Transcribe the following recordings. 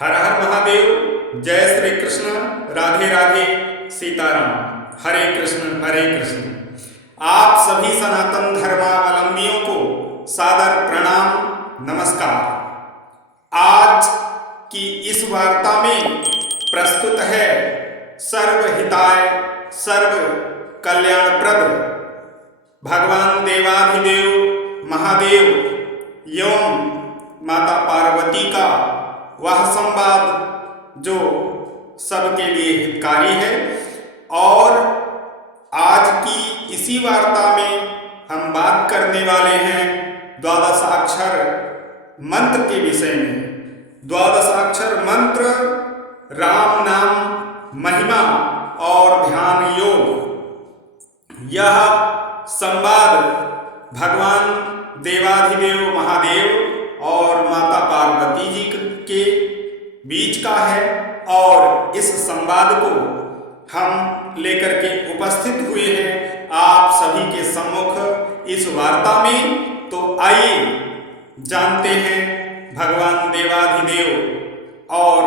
हर हर महादेव। जय श्री कृष्ण। राधे राधे। सीताराम। हरे कृष्ण हरे कृष्ण। आप सभी सनातन धर्मावलंबियों को सादर प्रणाम नमस्कार। आज की इस वार्ता में प्रस्तुत है सर्वहिताय सर्व कल्याणप्रद भगवान देवाधिदेव महादेव एवं माता पार्वती का वह संवाद जो सबके लिए हितकारी है। और आज की इसी वार्ता में हम बात करने वाले हैं द्वादशाक्षर मंत्र के विषय में। द्वादशाक्षर मंत्र राम नाम महिमा और ध्यान योग। यह संवाद भगवान देवाधिदेव महादेव और माता पार्वती जी के बीच का है। और इस संवाद को हम लेकर के उपस्थित हुए हैं आप सभी के सम्मुख इस वार्ता में। तो आइए जानते हैं भगवान देवाधिदेव और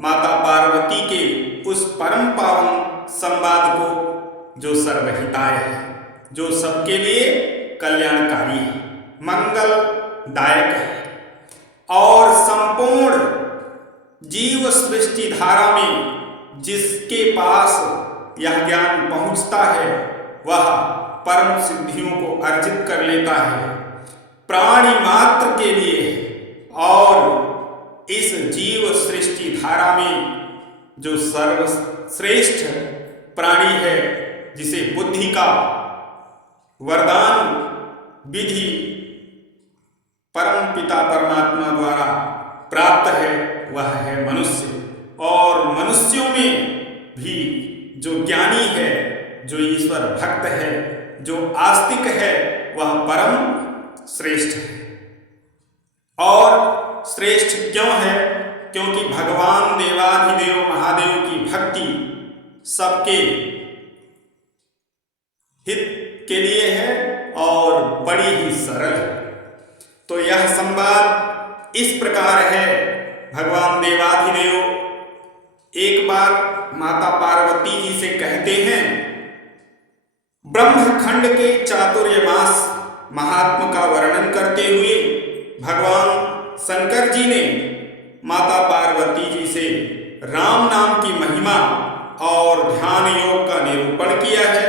माता पार्वती के उस परम पावन संवाद को जो सर्वहिताय है, जो सबके लिए कल्याणकारी है, मंगलदायक है और संपूर्ण जीव सृष्टि धारा में जिसके पास यह ज्ञान पहुंचता है वह परम सिद्धियों को अर्जित कर लेता है प्राणी मात्र के लिए। और इस जीव सृष्टि धारा में जो सर्वश्रेष्ठ प्राणी है, जिसे बुद्धि का वरदान विधि परम पिता परमात्मा द्वारा प्राप्त है, वह है मनुष्य। और मनुष्यों में भी जो ज्ञानी है, जो ईश्वर भक्त है, जो आस्तिक है, वह परम श्रेष्ठ है। और श्रेष्ठ क्यों है? क्योंकि भगवान देवाधिदेव महादेव की भक्ति सबके हित के लिए है और बड़ी ही सरल है। तो यह संवाद इस प्रकार है। भगवान देवाधिदेव एक बार माता पार्वती जी से कहते हैं, ब्रह्मखंड के चातुर्मास महात्म का वर्णन करते हुए भगवान शंकर जी ने माता पार्वती जी से राम नाम की महिमा और ध्यान योग का निरूपण किया है,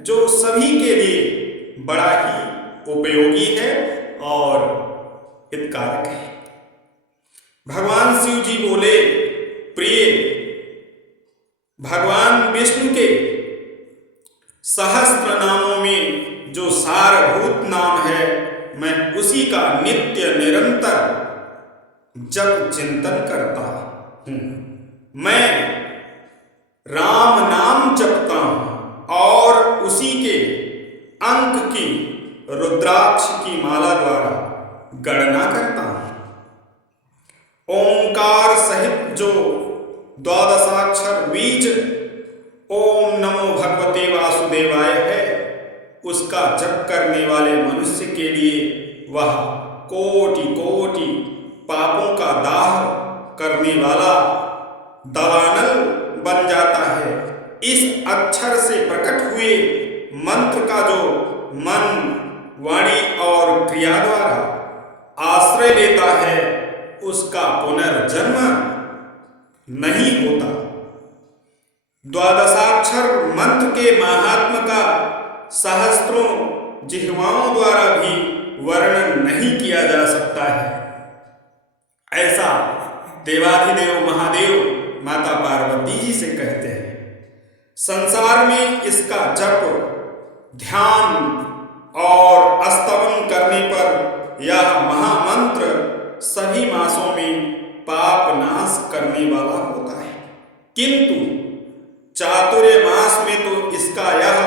जो सभी के लिए बड़ा ही उपयोगी है और हितकारक है। भगवान शिव जी बोले, प्रिय, भगवान विष्णु के सहस्त्र नामों में जो सारभूत नाम है, मैं उसी का नित्य निरंतर जप चिंतन करता हूं। मैं राम नाम जपता हूं और उसी के अंक की रुद्राक्ष की माला द्वारा गणना करता हूं। ओंकार सहित जो द्वादशाक्षर बीज ओम नमो भगवते वासुदेवाय है, उसका जप करने वाले मनुष्य के लिए वह कोटि कोटि पापों का दाह करने वाला दवानल बन जाता है। इस अक्षर से प्रकट हुए मंत्र का जो मन, वाणी और क्रिया द्वारा आश्रय लेता है, उसका पुनर्जन्म नहीं होता। द्वादशाक्षर मंत्र के महात्म का सहस्त्रों जिह्वाओं द्वारा भी वर्णन नहीं किया जा सकता है। ऐसा देवाधिदेव महादेव माता पार्वती जी से कहते हैं। संसार में इसका जप, ध्यान और स्तवन करने पर यह महामंत्र सभी मासों में पाप नाश करने वाला होता है, किंतु चातुर्य मास में तो इसका यह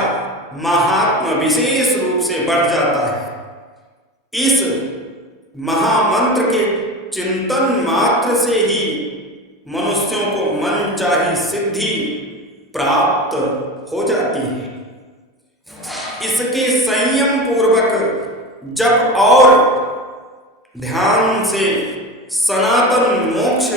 महात्म विशेष रूप से बढ़ जाता है। इस महामंत्र के चिंतन मात्र से ही मनुष्यों को मनचाही सिद्धि प्राप्त हो जाती है। इसके संयम पूर्वक जप और ध्यान से सनातन मोक्ष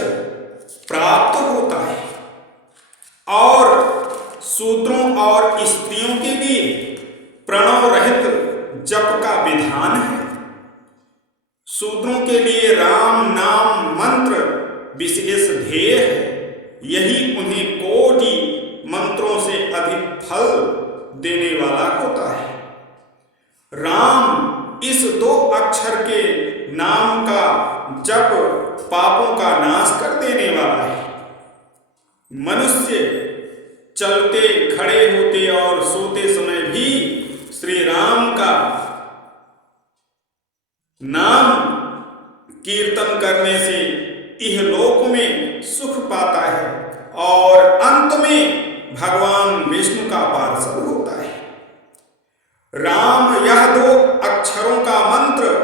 विशेष ध्येय है। यही उन्हें कोटि मंत्रों से अधिक फल देने वाला होता है। राम इस 2 अक्षर के नाम का जप पापों का नाश कर देने वाला है। मनुष्य चलते, खड़े होते और सोते समय भी श्री राम का नाम कीर्तन करने से इहलोक में सुख पाता है और अंत में भगवान विष्णु का पार्षद होता है। राम यह 2 अक्षरों का मंत्र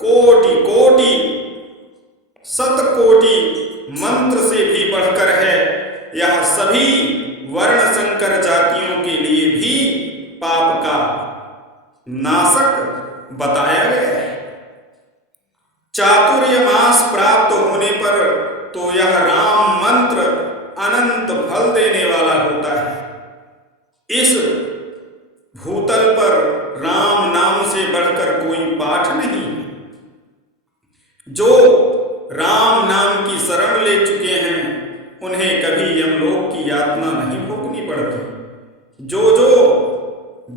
कोटि कोटि शतकोटि मंत्र से भी बढ़कर है। यह सभी वर्ण संकर जातियों के लिए भी पाप का नाशक बताया गया है। चातुर्मास प्राप्त होने पर तो यह राम मंत्र अनंत फल देने वाला होता है। इस भूतल पर राम नाम से बढ़कर कोई पाठ नहीं। जो राम नाम की शरण ले चुके हैं उन्हें कभी यमलोक की यातना नहीं भोगनी पड़ती। जो जो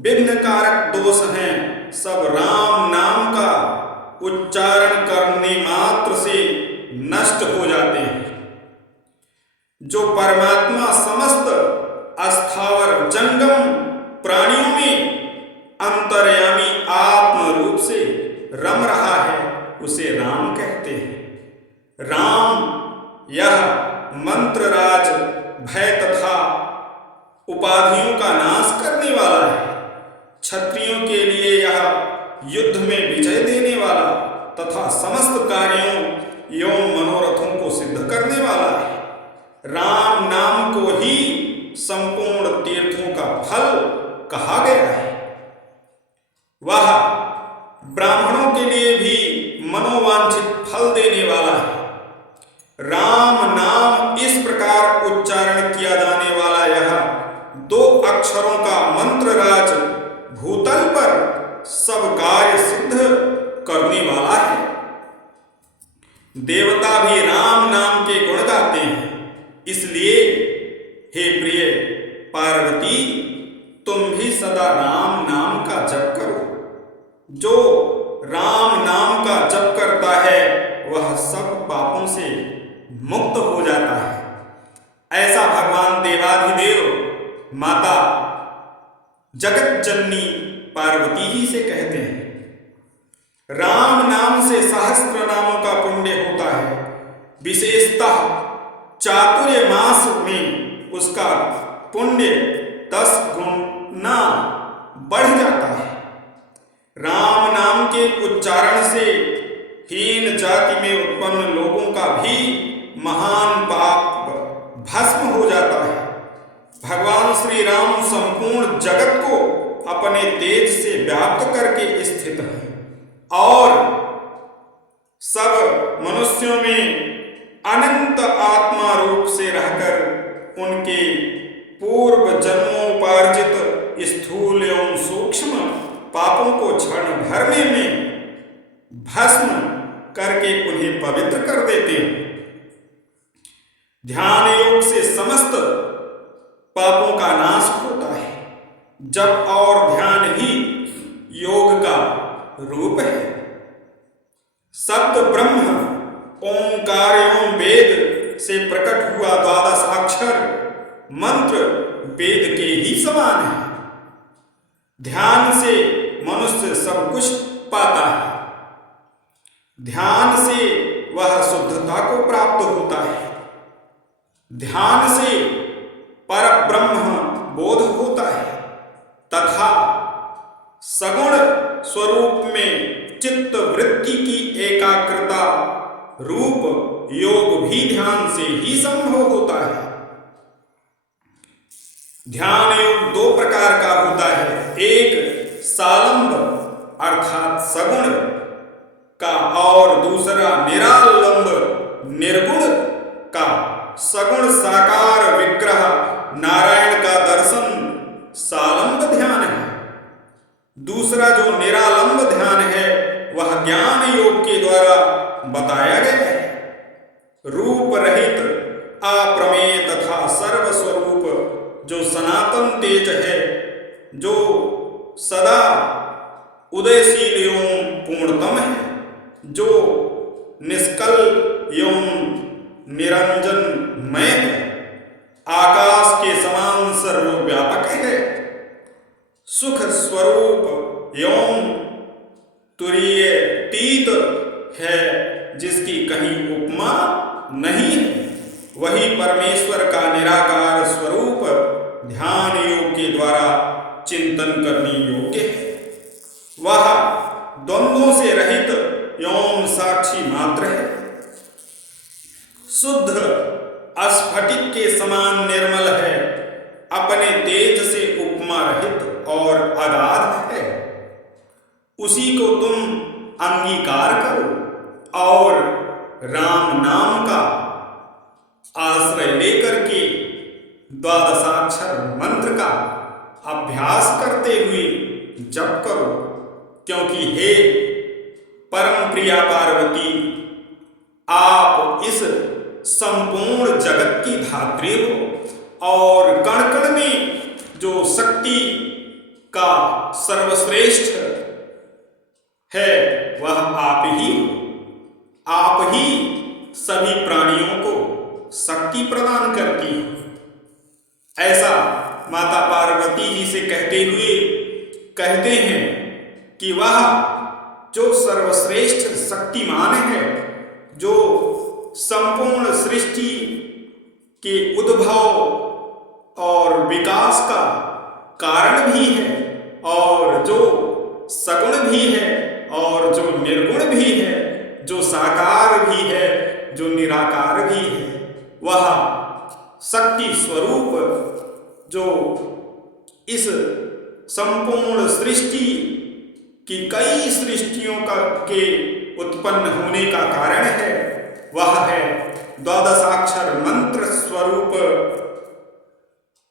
विघ्न कारक दोष हैं सब राम नाम का उच्चारण करने मात्र से नष्ट हो जाते हैं। जो परमात्मा समस्त अस्थावर जंगम प्राणियों में अंतर्यामी आत्म रूप से रम रहा है उसे राम कहते हैं। राम यह मंत्र राज भय तथा उपाधियों का नाश करने वाला है। क्षत्रियों के लिए यह युद्ध में विजय देने वाला तथा समस्त कार्यों एवं मनोरथों को सिद्ध करने वाला है। राम नाम को ही संपूर्ण तीर्थों का फल कहा गया है। वह ब्राह्मणों के लिए भी मनोवांछित फल देने वाला है। राम नाम इस प्रकार उच्चारण किया जाने वाला यह 2 अक्षरों का मंत्र राज भूतल पर सब कार्य सिद्ध करने वाला है। देवता भी राम नाम के गुण गाते हैं। इसलिए हे प्रिय पार्वती, तुम भी सदा राम नाम का जप करो। जो राम नाम का जप करता है वह सब पापों से मुक्त हो जाता है। ऐसा भगवान देवाधिदेव माता जगत जननी पार्वती जी से कहते हैं। राम नाम से सहस्त्र नामों का पुण्य होता है। विशेषतः चातुर्य मास में उसका पुण्य 10 गुना बढ़ जाता है। राम नाम के उच्चारण से हीन जाति में उत्पन्न लोगों का भी महान पाप भस्म हो जाता है। भगवान श्री राम संपूर्ण जगत को अपने तेज से व्याप्त करके स्थित है और सब मनुष्यों में अनंत आत्मा रूप से रहकर उनके पूर्व जन्मोपार्जित स्थूल एवं सूक्ष्म पापों को क्षण भर में भस्म करके उन्हें पवित्र कर देते हैं। ध्यान योग से समस्त पापों का नाश होता है। जप और ध्यान ही योग का रूप है। शब्द ब्रह्म ओंकार एवं वेद से प्रकट हुआ 12 अक्षर मंत्र वेद के ही समान है। ध्यान से मनुष्य सब कुछ पाता है। ध्यान से वह शुद्धता को प्राप्त होता है। ध्यान से पर ब्रह्म बोध होता है तथा सगुण स्वरूप में चित्त वृत्ति की एकाग्रता रूप योग भी ध्यान से ही संभव होता है। ध्यान योग 2 प्रकार का होता है। एक सालंब अर्थात सगुण का और दूसरा निरालंब निर्गुण का। सगुण साकार विग्रह नारायण का दर्शन सालंब ध्यान है। दूसरा जो निरालंब ध्यान है वह ज्ञान योग के द्वारा बताया गया है। रूप रहित अप्रमेय तथा सर्वस्वरूप जो सनातन तेज है, जो सदा उदयशील एवं पूर्णतम है, जो निष्कल एवं निरंजनमय है, आकाश के समान सर्वव्यापक है, सुख स्वरूप एवं तुरीयतीत है, जिसकी कहीं उपमा नहीं है, वही परमेश्वर का निराकार स्वरूप ध्यान योग के द्वारा चिंतन करने योग्य है। वह द्वंद्वों से रहित एवं साक्षी मात्र है, शुद्ध स्फटिक के समान निर्मल है, अपने तेज से उपमा रहित और अगाध है। उसी को तुम अंगीकार करो और राम नाम का आश्रय लेकर के द्वादशाक्षर मंत्र का अभ्यास करते हुए जप करो, क्योंकि हे परम प्रिया पार्वती, आप इस संपूर्ण जगत की धात्री हो और कण कण में जो शक्ति का सर्वश्रेष्ठ है वह आप ही हो। आप ही सभी प्राणियों को शक्ति प्रदान करती हो। ऐसा माता पार्वती जी से कहते हुए कहते हैं कि वह जो सर्वश्रेष्ठ शक्तिमान है, जो संपूर्ण सृष्टि के उद्भव और विकास का कारण भी है, और जो सगुण भी है और जो निर्गुण भी है, जो साकार भी है, जो निराकार भी है, वह शक्ति स्वरूप जो इस संपूर्ण सृष्टि की कई सृष्टियों के उत्पन्न होने का कारण है, वह है द्वादशाक्षर मंत्र स्वरूप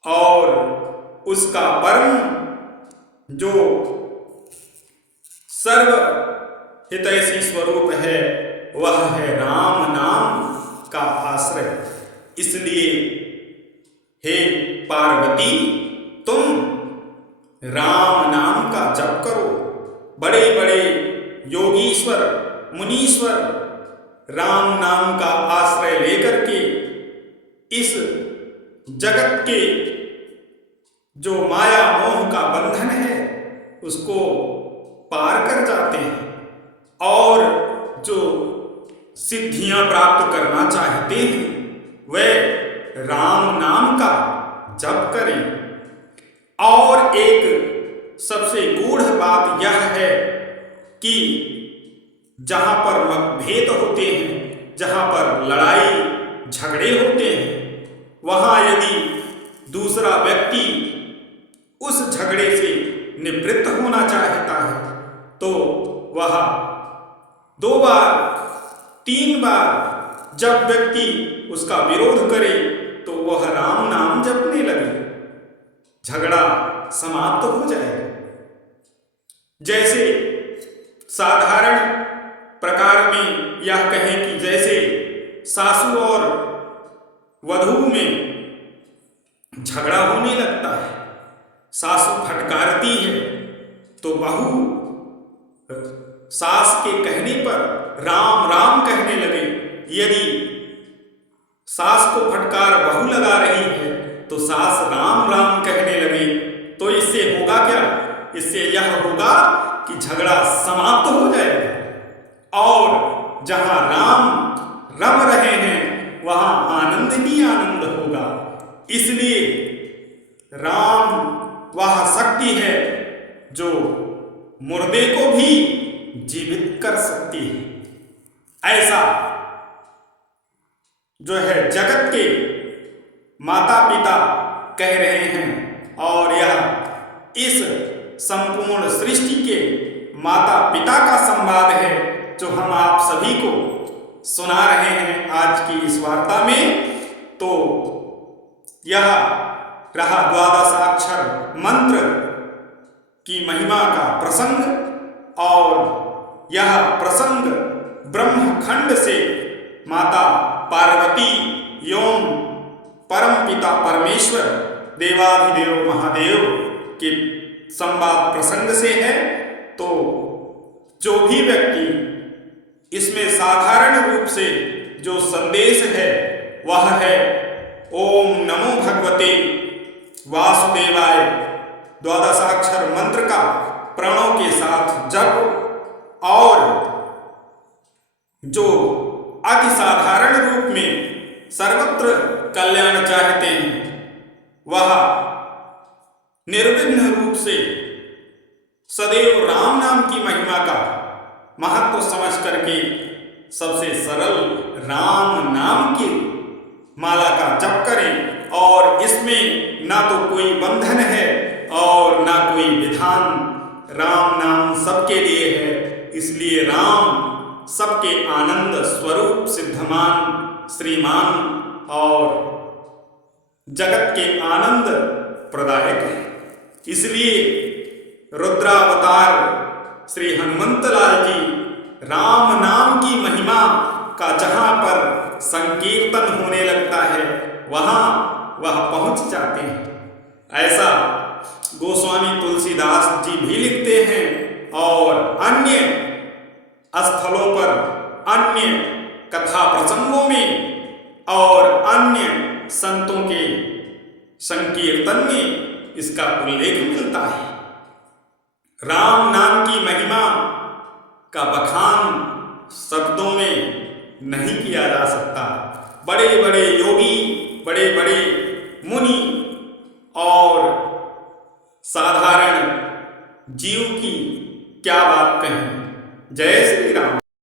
और उसका परम जो सर्व हितैषी स्वरूप है वह है राम नाम का आश्रय। इसलिए हे पार्वती, तुम राम नाम का जप करो। बड़े बड़े योगीश्वर मुनीश्वर राम नाम का आश्रय लेकर के इस जगत के जो माया मोह का बंधन है उसको पार कर जाते हैं और जो सिद्धियां प्राप्त करना चाहते हैं वे राम नाम का जप करें। और एक सबसे गूढ़ बात यह है कि जहां पर मतभेद होते हैं, जहां पर लड़ाई झगड़े होते हैं, वहां यदि दूसरा व्यक्ति उस झगड़े से निवृत्त होना चाहता है तो वह 2 बार 3 बार जब व्यक्ति उसका विरोध करे तो वह राम नाम जपने लगे, झगड़ा समाप्त हो जाएगा। जैसे साधारण प्रकार में यह कहें कि जैसे सासू और वधू में झगड़ा होने लगता है, सासू फटकारती है तो बहू सास के कहने पर राम राम कहने लगे। यदि सास को फटकार बहू लगा रही है तो सास राम राम कहने लगे, तो इससे होगा क्या? इससे यह होगा कि झगड़ा समाप्त हो जाएगा और जहां राम रम रहे हैं वहां आनंद ही आनंद होगा। इसलिए राम वह शक्ति है जो मुर्दे को भी जीवित कर सकती है। ऐसा जो है जगत के माता पिता कह रहे हैं और यह इस संपूर्ण सृष्टि के माता पिता का संवाद है जो हम आप सभी को सुना रहे हैं आज की इस वार्ता में। तो यह रहा द्वादशाक्षर मंत्र की महिमा का प्रसंग और यह प्रसंग ब्रह्मखंड से माता पार्वती एवं परम पिता परमेश्वर देवाधिदेव महादेव के संवाद प्रसंग से है। तो जो भी व्यक्ति इसमें साधारण रूप से जो संदेश है वह है ओम नमो भगवते वासुदेवाय, द्वादशाक्षर मंत्र का प्रणव के साथ जप, और जो अति साधारण रूप में सर्वत्र कल्याण चाहते हैं वह निर्विघ्न रूप से सदैव राम नाम की महिमा का महत्व समझ करके सबसे सरल राम नाम की माला का जप करें। और इसमें ना तो कोई बंधन है और ना कोई विधान, राम नाम सबके लिए है, इसलिए राम सबके आनंद स्वरूप सिद्धमान श्रीमान और जगत के आनंद प्रदायक है। इसलिए रुद्रावतार श्री हनुमंत लाल जी राम नाम की महिमा का जहां पर संकीर्तन होने लगता है वहां वह पहुंच जाते हैं। ऐसा गोस्वामी तुलसीदास जी भी लिखते हैं और अन्य स्थलों पर, अन्य कथा प्रसंगों में और अन्य संतों के संकीर्तन में इसका उल्लेख मिलता है। राम नाम की महिमा का बखान शब्दों में नहीं किया जा सकता। बड़े बड़े योगी, बड़े बड़े मुनि और साधारण जीव की क्या बात कहें। जय श्री राम।